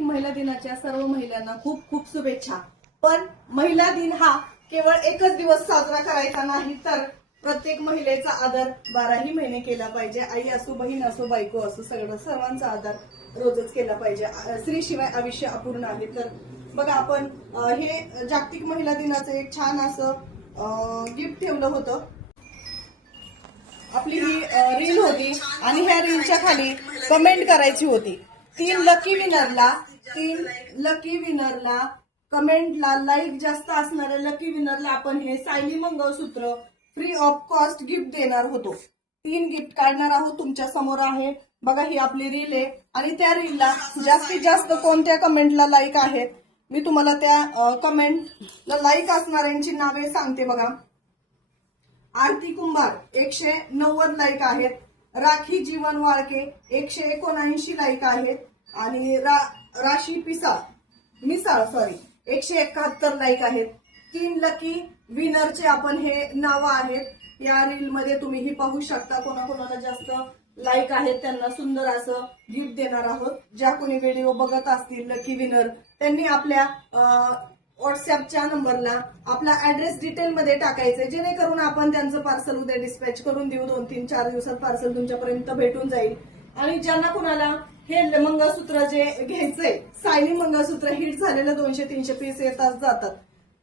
जागतिक महिला दिनाच्या सर्व महिलांना खूप खूप शुभेच्छा। पण महिला दिन हा केवळ एकच दिवस साजरा करायचा नाही, तर प्रत्येक महिलेचा आदर 12ही महिने केला पाहिजे। आई असो, बहीण असो, बायको असो, सर्वांचा आदर रोजच केला पाहिजे। स्त्री शिवाय आयुष्य अपूर्ण आहे। तर बघा, आपण हे जागतिक महिला दिनाचं एक छान असं गिफ्ट ठेवलं होतं। आपली ही रील होती आणि ह्या रीलच्या खाली कमेंट करायची होती। तीन लकी विनरला कमेंटला लाईक जास्त असणाऱ्या लकी विनरला आपण हे सायली मंगळसूत्र फ्री ऑफ कॉस्ट गिफ्ट देणार होतो। 3 गिफ्ट काढणार आहोत, तुमच्या समोर आहे बघा। ही आपली रील आहे आणि त्या रीलला जास्तीत जास्त कोणत्या कमेंटला लाईक आहेत मी तुम्हाला त्या कमेंटला लाईक असणाऱ्यांची नावे सांगते बघा। आरती कुंभार 190 लाईक आहेत, राखी जीवन वाळके 179 लाईक आहेत आणि राशी मिसाळ 171 लाईक आहेत। 3 लकी विनरचे आपण हे नाव आहेत। या रील मध्ये तुम्ही ही पाहू शकता। कोणाकोणाला जास्त लाईक आहेत त्यांना सुंदर असं गिफ्ट देणार आहोत। ज्या कोणी व्हिडिओ बघत असतील लकी विनर, त्यांनी आपल्या व्हॉट्सअपच्या नंबरला आपला ऍड्रेस डिटेल मध्ये टाकायचे, जेणेकरून आपण त्यांचं पार्सल उद्या डिस्पॅच करून देऊ। 2-3-4 दिवसात पार्सल तुमच्यापर्यंत भेटून जाईल। आणि ज्यांना कुणाला हे मंगळसूत्र जे घ्यायचंय, सायली मंगळसूत्र हिट झालेलं 200-300 पीस येतात जातात।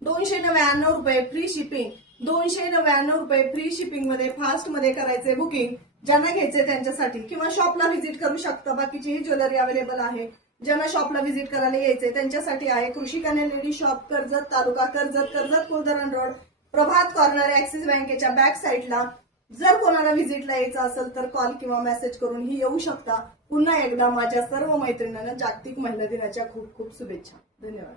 299 रुपये फ्री शिपिंग, 299 रुपये फ्री शिपिंग मध्ये फास्ट मध्ये करायचंय बुकिंग। ज्यांना घ्यायचंय त्यांच्यासाठी, किंवा शॉपला व्हिजिट करू शकता। बाकीची ही ज्वेलरी अवेलेबल आहे। ज्यांना शॉपला व्हिजिट करायला यायचंय त्यांच्यासाठी आहे। कृषी कन्या लेडी शॉप, कर्जत, तालुका कर्जत कुलधरण रोड, प्रभात कॉर्नर, ऍक्सिस बँकेच्या बॅक साईडला। जर कोणाला व्हिजिटला यायचं असेल तर कॉल किंवा मेसेज करून ही येऊ शकता। पुन्हा एकदा माझ्या सर्व मैत्रिणींना जागतिक महिला दिनाच्या खूप खूप शुभेच्छा। धन्यवाद।